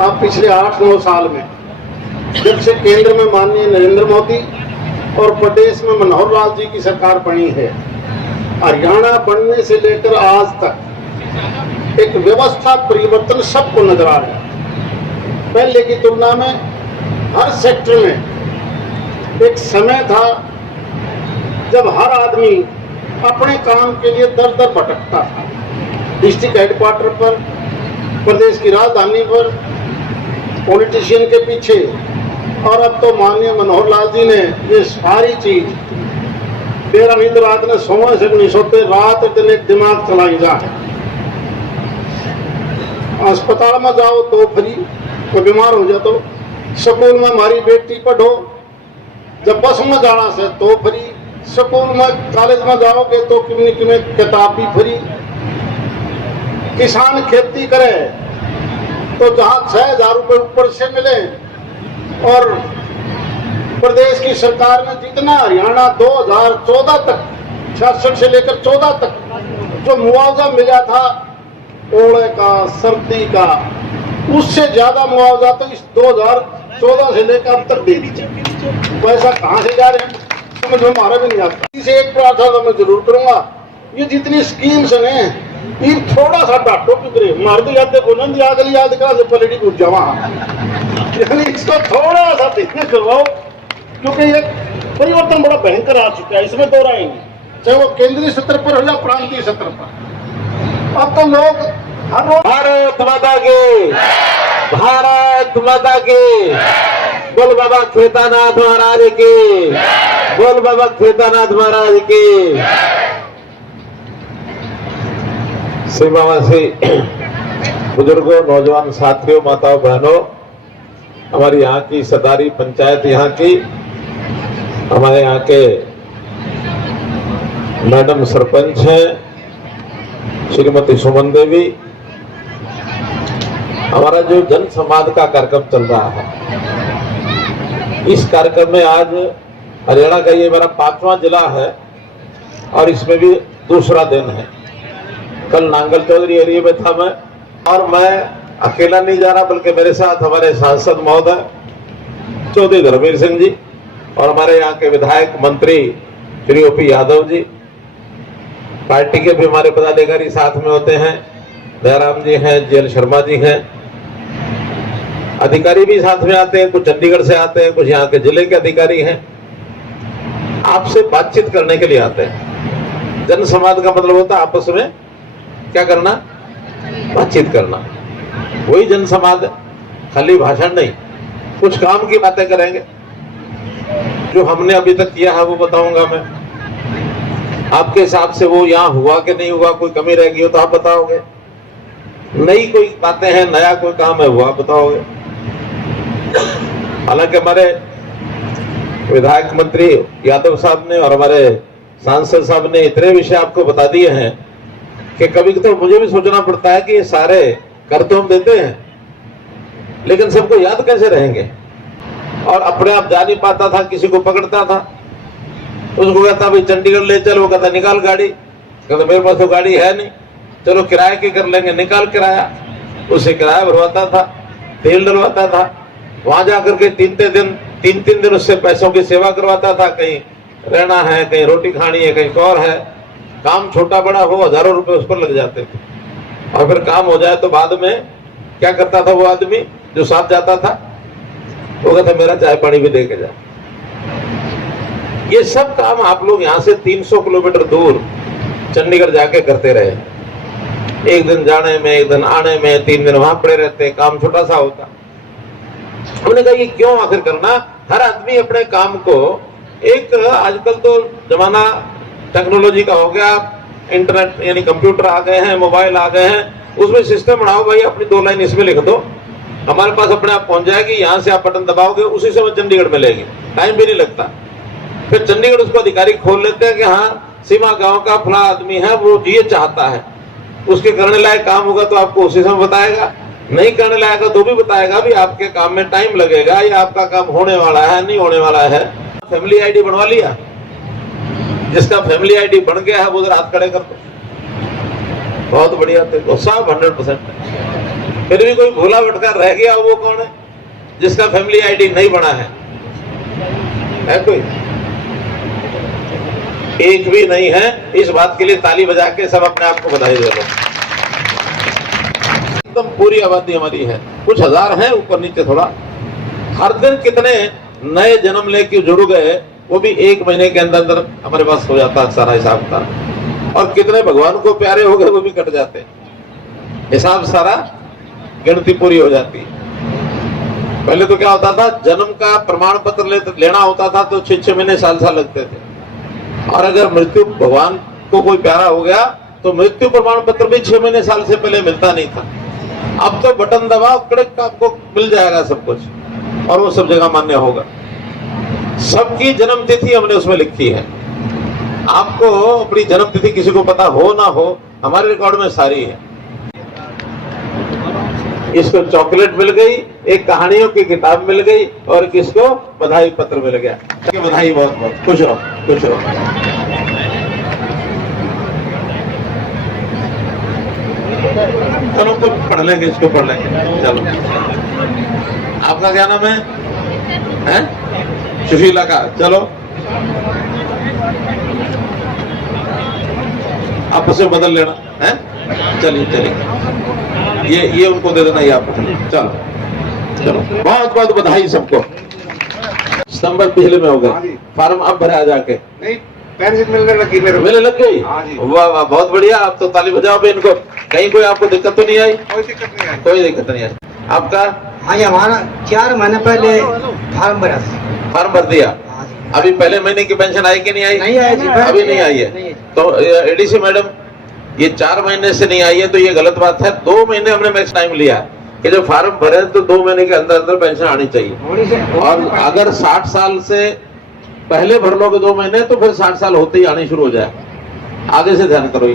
अब पिछले 8-9 साल में जब से केंद्र में माननीय नरेंद्र मोदी और प्रदेश में मनोहर लाल जी की सरकार बनी है, हरियाणा बनने से लेकर आज तक एक व्यवस्था परिवर्तन सबको नजर आ रहा है। पहले की तुलना में हर सेक्टर में एक समय था जब हर आदमी अपने काम के लिए दर दर भटकता था, डिस्ट्रिक्ट हेडक्वार्टर पर, प्रदेश की राजधानी पर, पॉलिटिशियन के पीछे। और अब तो माननीय मनोहर लाल जी ने ये सारी चीज तेरा नींद रात ने सोने से नहीं सोते, रात दिन एक दिमाग चलाई जा है। अस्पताल में जाओ तो फ्री, कोई बीमार हो जाए तो, स्कूल में हमारी बेटी पढ़ो, जब बस में जाना से तो फ्री, स्कूल में कॉलेज में जाओगे तो कितनी किताब भी फ्री। किसान खेती करे तो जहां 6,000 रुपए ऊपर से मिले, और प्रदेश की सरकार ने जितना हरियाणा 2014 तक 66 से लेकर 14 तक जो मुआवजा मिला था ओले का, सर्दी का, उससे ज्यादा मुआवजा तो इस 2014 से लेकर अब तक दे दीजिए। पैसा कहां से जा रहे हैं समझ में हमारा भी नहीं आता। इसे एक प्रार्थना तो मैं जरूर करूंगा, ये जितनी स्कीम्स हैं ये थोड़ा सा डाटो किधरे मार दो, याद देखो नंद याद करा से पलटी पूछ जावा, यानी इसको थोड़ा सा देखने करवाओ, क्योंकि ये परिवर्तन बड़ा भयंकर आ चुका है, इसमें दो राय नहीं, चाहे वो केंद्रीय स्तर पर हो या प्रांतीय स्तर पर। अब तो लोग हर रोज भारत माता की, भारत माता की, बोल बाबा खेतानाथ महाराज की, बोल बाबा खेतानाथ महाराज की। सीमावासी बुजुर्गों, नौजवान साथियों, माताओं, बहनों, हमारी यहाँ की सदारी पंचायत यहाँ की, हमारे यहाँ के मैडम सरपंच हैं श्रीमती सुमन देवी। हमारा जो जन संवाद का कार्यक्रम चल रहा है, इस कार्यक्रम में आज हरियाणा का ये मेरा 5वां जिला है और इसमें भी दूसरा दिन है। कल नांगल चौधरी एरिया में था मैं, और मैं अकेला नहीं जा रहा बल्कि मेरे साथ हमारे सांसद महोदय चौधरी धर्मवीर सिंह जी और हमारे यहाँ के विधायक मंत्री श्री ओपी यादव जी, पार्टी के भी हमारे पदाधिकारी साथ में होते हैं, दयाराम जी हैं, जेल शर्मा जी हैं, अधिकारी भी साथ में आते हैं, कुछ चंडीगढ़ से आते हैं, कुछ यहाँ के जिले के अधिकारी हैं। आपसे बातचीत करने के लिए आते हैं। जन संवाद का मतलब होता है आपस में क्या करना, बातचीत करना, वही जन संवाद, खाली भाषण नहीं, कुछ काम की बातें करेंगे। जो हमने अभी तक किया है वो बताऊंगा मैं, आपके हिसाब से वो यहाँ हुआ कि नहीं हुआ, कोई कमी रह गई हो तो आप बताओगे, नई कोई बातें हैं, नया कोई काम है वो आप बताओगे। हालांकि हमारे विधायक मंत्री यादव साहब ने और हमारे सांसद साहब ने इतने विषय आपको बता दिए हैं कि कभी तो मुझे भी सोचना पड़ता है कि ये सारे कर तो हम देते हैं लेकिन सबको याद कैसे रहेंगे। और अपने आप जा नहीं पाता था, किसी को पकड़ता था, उसको कहता भाई चंडीगढ़ ले चल, वो कहता निकाल गाड़ी, कहता मेरे पास तो गाड़ी है नहीं, चलो किराए की कर लेंगे, निकाल किराया, उससे किराया भरवाता था, तेल डलवाता था, वहां जाकर के तीन दिन उससे पैसों की सेवा करवाता था, कहीं रहना है, कहीं रोटी खानी है, कहीं और है, काम छोटा बड़ा हो हजारों रुपए उस पर लग जाते थे। और फिर काम हो जाए तो बाद में क्या करता था वो आदमी जो साथ जाता था, वो कहता मेरा चाय पानी भी दे के जा। ये सब काम आप लोग यहाँ से 300 किलोमीटर दूर चंडीगढ़ जाके करते रहे, एक दिन जाने में, एक दिन आने में, 3 दिन वहां पड़े रहते, काम छोटा सा होता। हमने कहा ये क्यों आखिर करना, हर आदमी अपने काम को, एक आजकल तो जमाना टेक्नोलॉजी का हो गया, इंटरनेट यानी कंप्यूटर आ गए हैं, मोबाइल आ गए हैं, उसमें सिस्टम बनाओ भाई, अपनी 2 लाइन इसमें लिख दो, हमारे पास अपने आप पहुंच जाएगी, यहाँ से आप बटन दबाओगे उसी समय चंडीगढ़ मिलेगी, टाइम भी नहीं लगता। फिर चंडीगढ़ उसको अधिकारी खोल लेते हैं कि हाँ सीमा गांव का फला आदमी है, वो ये चाहता है, उसके करने लायक काम होगा तो आपको उसी समय बताएगा, नहीं करने लायक तो भी बताएगा भी आपके काम में टाइम लगेगा या आपका काम होने वाला है नहीं होने वाला है। फैमिली आईडी बनवा लिया, जिसका फैमिली आईडी बन गया है वो जरा हाथ खड़े कर दो, बहुत बढ़िया थे, सब 100%। फिर भी कोई भूला भटका रह गया, वो कौन है जिसका फैमिली आईडी नहीं बना है कोई? एक भी नहीं है। इस बात के लिए ताली बजा के सब अपने आप को बधाई दे लो। एकदम पूरी आबादी हमारी है, कुछ हजार है ऊपर नीचे थोड़ा। हर दिन कितने नए जन्म लेके जुड़ गए, वो भी 1 महीने के अंदर अंदर हमारे पास हो जाता है सारा हिसाब का। और कितने भगवान को प्यारे हो गए, वो भी कट जाते, हिसाब सारा गिनती पूरी हो जाती है। पहले तो क्या होता था, जन्म का प्रमाण पत्र लेना होता था तो 6-6 महीने साल लगते थे। और अगर मृत्यु भगवान को कोई प्यारा हो गया तो मृत्यु प्रमाण पत्र भी 6 महीने साल से पहले मिलता नहीं था। अब तो बटन दबाओ, कड़क आपको मिल जाएगा सब कुछ, और वो सब जगह मान्य होगा। सबकी जन्म तिथि हमने उसमें लिखी है। आपको अपनी जन्म तिथि किसी को पता हो ना हो, हमारे रिकॉर्ड में सारी है। इसको चॉकलेट मिल गई, एक कहानियों की किताब मिल गई, और किसको बधाई पत्र मिल गया। बधाई, बहुत बहुत खुश रहो, खुश रहो। चलो कुछ पढ़ लेंगे, इसको पढ़ लेंगे। चलो, आपका क्या नाम है? सुशीला का। चलो आपस में बदल लेना है। चलिए चलिए, ये उनको दे देना, ये आप। चलो चलो, बहुत बहुत बधाई सबको। सितंबर पिछले में हो गए, फार्म अब भरा जाके। नहीं, पेंशन मिलने लग गई। वाह वाह, बहुत बढ़िया। आप तो ताली बजाओ पे इनको। कहीं कोई आपको दिक्कत तो नहीं आई? कोई दिक्कत नहीं आई। कोई दिक्कत नहीं आई। आपका? हाँ जी, हमारा 4 महीने पहले फार्म भरा। फार्म भर दिया। अभी पहले महीने की पेंशन आई कि नहीं आई? नहीं आई जी, अभी नहीं आई है। तो एडीसी मैडम, ये 4 महीने से नहीं आई है तो ये गलत बात है। 2 महीने हमने मैक्स टाइम लिया कि जो फार्म भरे तो 2 महीने के अंदर अंदर पेंशन आनी चाहिए। और अगर 60 साल से पहले भर लोगे 2 महीने तो फिर 60 साल होते ही आनी शुरू हो जाए। आगे से ध्यान करो।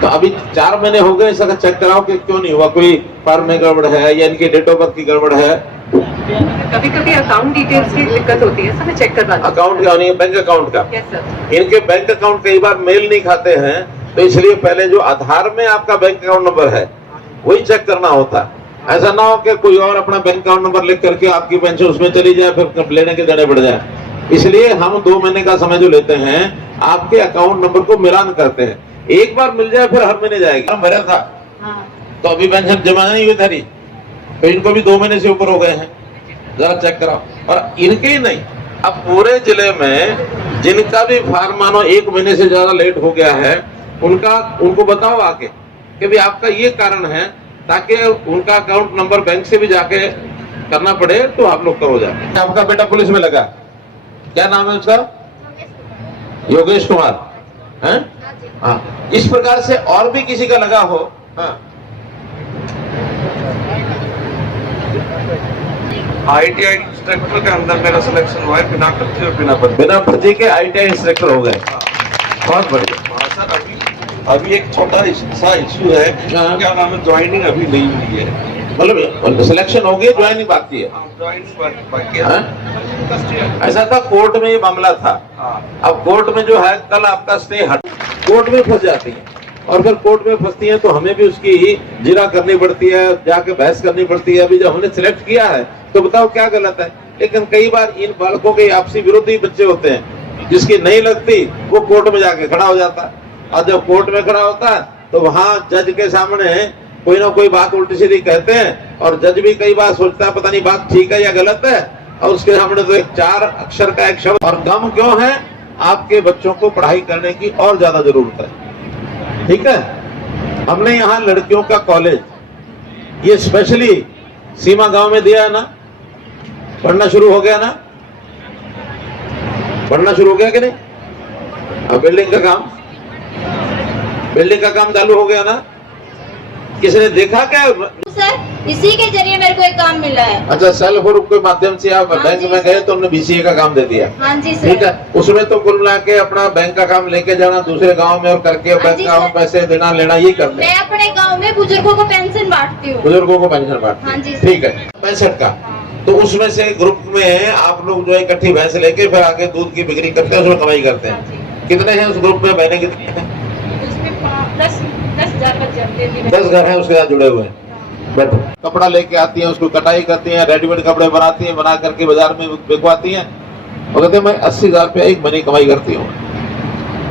तो अभी 4 महीने हो गए, इसका चेक कराओ कि क्यों नहीं हुआ। कोई फार्म में गड़बड़ है या इनकी डेट ऑफ बर्थ की गड़बड़ है। कभी कभी अकाउंट डिटेल्स की दिक्कत होती है, सब चेक करवा। अकाउंट का नहीं, बैंक अकाउंट का। Yes sir. इनके बैंक अकाउंट कई बार मेल नहीं खाते हैं, तो इसलिए पहले जो आधार में आपका बैंक अकाउंट नंबर है वही चेक करना होता है। ऐसा ना हो कि कोई और अपना बैंक अकाउंट नंबर लिख करके आपकी पेंशन उसमें चली जाए, फिर लेने के देने पड़ जाए। इसलिए हम 2 महीने का समय जो लेते हैं, आपके अकाउंट नंबर को मिलान करते हैं। एक बार मिल जाए फिर हर महीने जाएगी। भरा था तो अभी पेंशन जमा नहीं हुई थी, तो इनको भी 2 महीने से ऊपर हो गए हैं। जरा चेक कराओ। और इनके ही नहीं, अब पूरे जिले में जिनका भी फार्म मानो 1 महीने से ज्यादा लेट हो गया है, उनको बताओ आके कि भी आपका ये कारण है, ताकि उनका अकाउंट नंबर बैंक से भी जाके करना पड़े तो आप लोग करो जाके। आपका बेटा पुलिस में लगा, क्या नाम है उसका? योगेश कुमार है। हाँ, इस प्रकार से और भी किसी का लगा हो। हाँ, ITI इंस्ट्रक्टर के अंदर मेरा सिलेक्शन हुआ है, बिना पर्ची और बिना पर्ची के ITI इंस्ट्रक्टर हो गए। बहुत बढ़िया। सर अभी एक छोटा सा इश्यू है, क्या नाम है, ज्वाइनिंग अभी नहीं हुई है। मतलब सिलेक्शन हो गई, ज्वाइनिंग बाकी है। ज्वाइनिंग बाकी है। ऐसा था, कोर्ट में ये मामला था। अब कोर्ट में जो है, कल आपका स्टे हट, कोर्ट में फंस जाती है, और फिर कोर्ट में फंसती है तो हमें भी उसकी जिरा करनी पड़ती है, जाके बहस करनी पड़ती है। अभी जब हमने सिलेक्ट किया है तो बताओ क्या गलत है। लेकिन कई बार इन बालकों के आपसी विरोधी बच्चे होते हैं, जिसकी नहीं लगती वो कोर्ट में जाके खड़ा हो जाता है। और जब कोर्ट में खड़ा होता है तो वहां जज के सामने कोई ना कोई बात उल्टी सीधी कहते हैं, और जज भी कई बार सोचता है पता नहीं बात ठीक है या गलत है, और उसके सामने तो एक 4 अक्षर का एक शब्द। और गम क्यों है? आपके बच्चों को पढ़ाई करने की और ज्यादा जरूरत है। ठीक है, हमने यहाँ लड़कियों का कॉलेज ये स्पेशली सीमा गांव में दिया है ना। पढ़ना शुरू हो गया ना? पढ़ना शुरू हो गया कि नहीं? अब बिल्डिंग का काम चालू हो गया ना? किसी ने देखा क्या? सर, इसी के जरिए मेरे को एक काम मिला है। अच्छा, सेल्फ ग्रुप के माध्यम से आप हाँ बैंक में गए तो उन्होंने BCA का काम दे दिया। हाँ जी सर। ठीक है, उसमें तो कुल मिला के अपना बैंक का काम लेके जाना दूसरे गांव में, और करके बैंक जी का सर। पैसे देना लेना यही करते हैं। मैं अपने गांव में बुजुर्गों को पेंशन बांटती हूँ। बुजुर्गों को पेंशन बांटते हाँ हैं। जी सर। ठीक है, 65 का। तो उसमें से ग्रुप में आप लोग जो है इकट्ठी भैंस लेके फिर आगे दूध की बिक्री करते हैं, उसमें कमाई करते हैं। कितने हैं उस ग्रुप में? बहने कितनी हैं? 10,000 बच्चे 10 घर हैं उसके साथ जुड़े हुए हैं। बैठो। कपड़ा लेके आती हैं, उसको कटाई करती हैं, रेडीमेड कपड़े बनाती हैं, बना करके बाजार में बिकवाती हैं और कहते हैं मैं 80,000 रुपया एक महीने कमाई करती हूँ।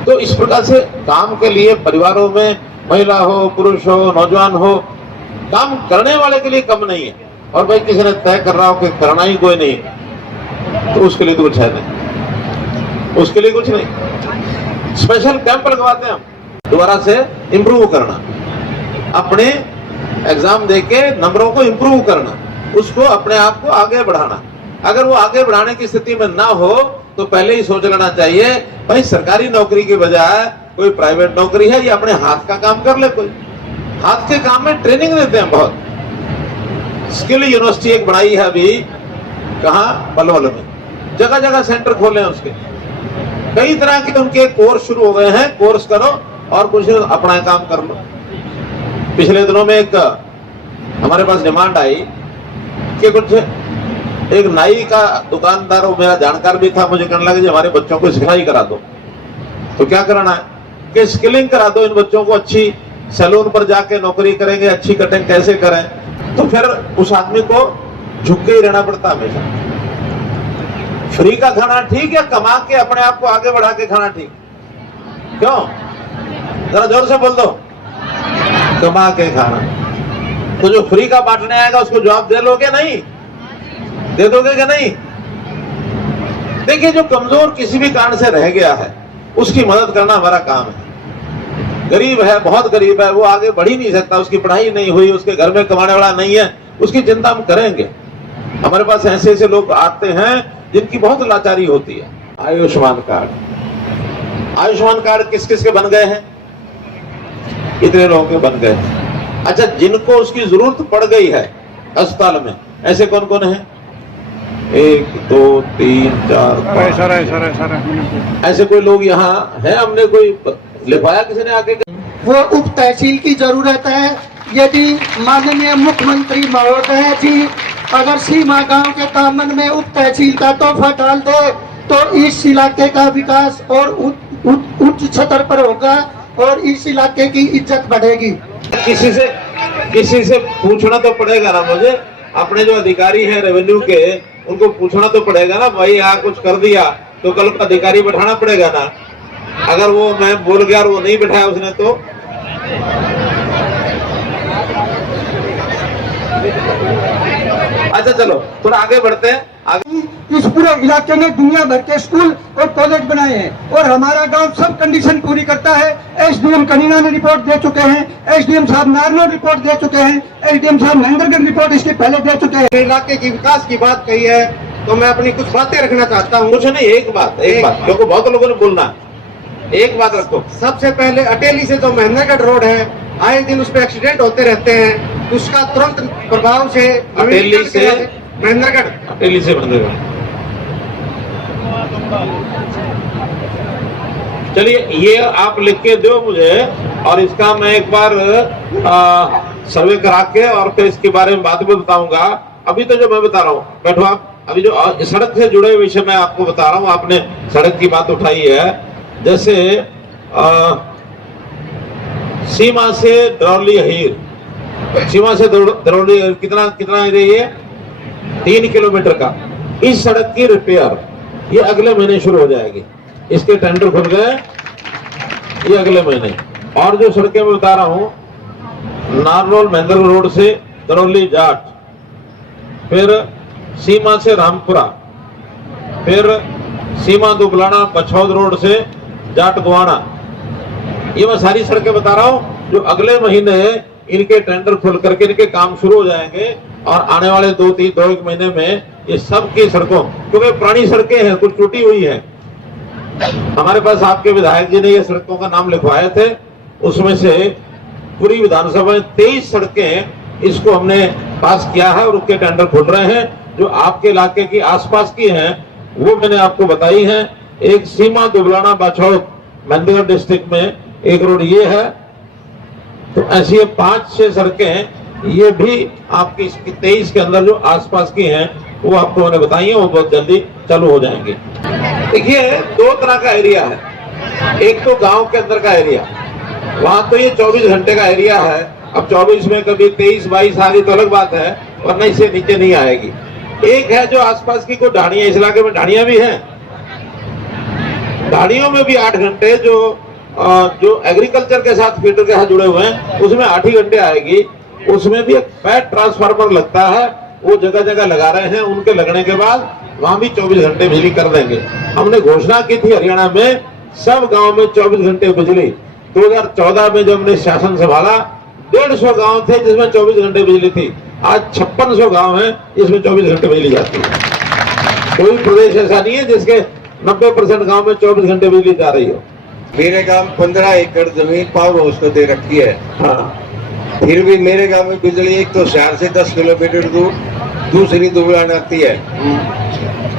तो इस प्रकार से काम के लिए परिवारों में महिला हो, पुरुष हो, नौजवान हो, काम करने वाले के लिए कम नहीं है। और भाई किसी ने तय कर रहा हो कि करना ही कोई नहीं, तो उसके लिए तो कुछ है नहीं, उसके लिए कुछ नहीं। स्पेशल कैंप लगवाते हैं हम, दोबारा से इंप्रूव करना, अपने एग्जाम देके नंबरों को इंप्रूव करना, उसको अपने आप को आगे बढ़ाना। अगर वो आगे बढ़ाने की स्थिति में ना हो तो पहले ही सोच लेना चाहिए भाई सरकारी नौकरी के बजाय कोई प्राइवेट नौकरी है या अपने हाथ का काम कर ले। कोई हाथ के काम में ट्रेनिंग देते हैं बहुत। स्किल यूनिवर्सिटी एक बनाई है अभी, कहाँ, पलवल में, जगह जगह सेंटर खोले हैं उसके, कई तरह के उनके कोर्स शुरू हो गए हैं। कोर्स करो और कुछ अपना काम कर लो। पिछले दिनों में एक हमारे पास डिमांड आई कि कुछ एक नाई का दुकानदार, वो मेरा जानकार भी था, मुझे कहने लगा जी हमारे बच्चों को सिलाई करा दो। तो क्या करना है कि स्किलिंग करा दो इन बच्चों को, अच्छी सैलून पर जाके नौकरी करेंगे, अच्छी कटिंग कैसे करें। तो फिर उस आदमी को झुक के ही रहना पड़ता हमेशा। फ्री का खाना ठीक है, कमा के अपने आप को आगे बढ़ा के खाना ठीक? क्यों? जरा जोर से बोल दो, कमा के खाना। तो जो फ्री का बांटने आएगा उसको जवाब दे लोगे नहीं? दे दोगे कि नहीं? देखिए, जो कमजोर किसी भी कारण से रह गया है उसकी मदद करना हमारा काम है। गरीब है, बहुत गरीब है, वो आगे बढ़ ही नहीं सकता, उसकी पढ़ाई नहीं हुई, उसके घर में कमाने वाला नहीं है, उसकी चिंता हम करेंगे। हमारे पास ऐसे ऐसे लोग आते हैं जिनकी बहुत लाचारी होती है। आयुष्मान कार्ड, आयुष्मान कार्ड किस किस के बन गए हैं? इतने लोगों के बन गए। अच्छा, जिनको उसकी जरूरत पड़ गई है अस्पताल में, ऐसे कौन कौन है? 1 2 3 4 5 ऐसे कोई लोग यहाँ है? हमने कोई लिखवाया किसी ने आके? वो उप तहसील की जरूरत है। यदि माननीय मुख्यमंत्री महोदय जी अगर सीमा गांव के दामन में उप तहसील का तोहफा डाल दे तो इस इलाके का विकास और उच्च स्तर पर होगा और इस इलाके की इज्जत बढ़ेगी। किसी से पूछना तो पड़ेगा ना मुझे, अपने जो अधिकारी हैं रेवेन्यू के, उनको पूछना तो पड़ेगा ना भाई यहाँ कुछ कर दिया तो कल का अधिकारी बैठाना पड़ेगा ना। अगर वो मैं बोल गया और वो नहीं बैठाया उसने तो अच्छा चलो थोड़ा आगे बढ़ते हैं। इस पूरे इलाके में दुनिया भर के स्कूल और कॉलेज बनाए हैं और हमारा गांव सब कंडीशन पूरी करता है। एसडीएम कनीना ने रिपोर्ट दे चुके हैं, एसडीएम साहब नारनौल रिपोर्ट दे चुके हैं, एसडीएम साहब महेंद्रगढ़ रिपोर्ट इसके पहले दे चुके हैं। इलाके की विकास की बात कही है तो मैं अपनी कुछ बातें रखना चाहता हूँ। कुछ नहीं, एक बात क्योंकि बहुत लोगों ने बोलना, एक बात रखो। सबसे पहले अटेली से जो महेंद्रगढ़ रोड है, आए दिन उस पर एक्सीडेंट होते रहते हैं, उसका तुरंत प्रभाव से अटेली से महेंद्रगढ़, अटेली से महेंद्रगढ़। चलिए ये आप लिख के दो मुझे और इसका मैं एक बार सर्वे करा के और फिर इसके बारे में बात भी बताऊंगा। अभी तो जो मैं बता रहा हूँ, बैठो आप। अभी जो सड़क से जुड़े विषय मैं आपको बता रहा हूँ, आपने सड़क की बात उठाई है। जैसे सीमा से दरौली हीर, सीमा से दरौली कितना एरिया है? 3 किलोमीटर का। इस सड़क की रिपेयर ये अगले महीने शुरू हो जाएगी। इसके टेंडर खुल गए ये अगले महीने। और जो सड़कें मैं बता रहा हूँ, नारनौल महेंद्रगढ़ रोड से दरौली जाट, फिर सीमा से रामपुरा, फिर सीमा दुबलाना बछौद रोड से जाट गुआना, ये मैं सारी सड़कें बता रहा हूँ जो अगले महीने इनके टेंडर खुल करके इनके काम शुरू हो जाएंगे। और आने वाले 2-1 महीने में ये सब की सड़कों, क्योंकि पुरानी सड़कें हैं, कुछ टूटी हुई है। हमारे पास आपके विधायक जी ने ये सड़कों का नाम लिखवाए थे, उसमें से पूरी विधानसभा में 23 सड़कें इसको हमने पास किया है और उसके टेंडर खुल रहे हैं। जो आपके इलाके की आसपास की हैं वो मैंने आपको बताई हैं। एक सीमा दुबलाना बाछौद महेंद्रगढ़ डिस्ट्रिक्ट में एक रोड ये है। तो ऐसी 5-6 सड़कें ये भी आपकी 23 के अंदर जो आसपास की हैं वो आपको मैंने बताई है, वो बहुत जल्दी चालू हो जाएंगे। देखिए 2 तरह का एरिया है। एक तो गांव के अंदर का एरिया, वहां तो ये 24 घंटे का एरिया है, अब 24 में कभी 23-22 आ गई तो अलग बात है, वरना इससे नीचे नहीं आएगी। एक है जो आसपास की कोई ढाणियां, इस इलाके में ढाणियां भी हैं, ढाणियों में भी 8 घंटे जो एग्रीकल्चर के साथ फीडर के साथ जुड़े हुए हैं उसमें 8 ही घंटे आएगी। उसमें भी एक पैड ट्रांसफार्मर लगता है, वो जगह जगह लगा रहे हैं। उनके लगने के बाद वहां भी 24 घंटे बिजली कर देंगे। हमने घोषणा की थी हरियाणा में सब गांव में 24 घंटे बिजली। 2014 में जब हमने शासन संभाला 150 गांव थे जिसमें 24 घंटे बिजली थी। आज 5600 गांव हैं जिसमें 24 घंटे बिजली जाती है। कोई प्रदेश ऐसा नहीं है जिसके 90% गांव में 24 घंटे बिजली जा रही हो। मेरे गांव 15 एकड़ जमीन पावर हाउस को दे रखी है। हाँ, फिर भी मेरे गांव में बिजली एक तो शहर से 10 किलोमीटर दूर, दूसरी दुबलान आती है।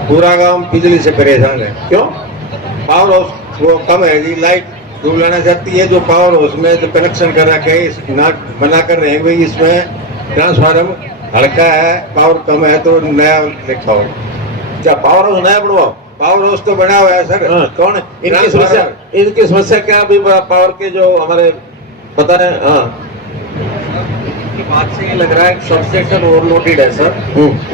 पूरा गांव बिजली से परेशान है। क्यों? पावर हाउस वो कम है जी, लाइट दुबलाना जाती है। जो पावर हाउस में जो कनेक्शन कर रखे है ना बना कर रहे हैं भाई, इसमें ट्रांसफार्मर हल्का है, पावर कम है तो नया लिखाओ। क्या पावर हाउस नया बनवाओ? पावर हाउस तो बना हुआ है सर। हाँ, कौन है? इनकी समस्या क्या अभी पावर के जो हमारे पता है? हाँ, की बात से ये लग रहा है सबस्टेशन ओवरलोडेड है सर,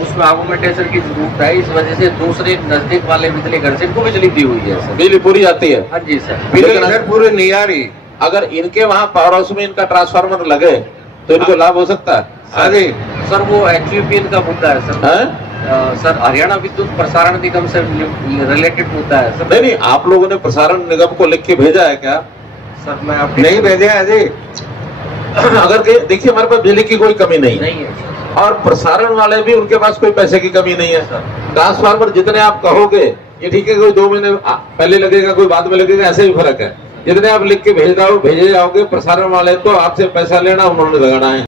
उसमें आगुमेंटेशन की जरूरत है। इस वजह से दूसरे नजदीक वाले बिजली घर से इनको बिजली दी हुई है सर। बिजली पूरी आती है? हाँ जी सर। बिजली सर पूरी नहीं आ रही। अगर इनके वहाँ पावर हाउस में इनका ट्रांसफार्मर लगे तो इनको लाभ हो सकता है? अरे सर वो HUPN का मुद्दा है सर। सर हरियाणा विद्युत प्रसारण निगम से रिलेटेड मुद्दा है सर। नहीं, आप लोगों ने प्रसारण निगम को लिख के भेजा है क्या? सर मैं आपके नहीं भेजा है जी। अगर देखिए हमारे पास बिजली की कोई कमी नहीं है है और प्रसारण वाले भी उनके पास कोई पैसे की कमी नहीं है। ट्रांसफार्मर जितने आप कहोगे ये ठीक है, कोई 2 महीने पहले लगेगा कोई बाद में लगेगा, ऐसे भी फर्क है। जितने आप लिख के भेजे जाओगे प्रसारण वाले तो आपसे पैसा लेना उन्होंने लगाना है।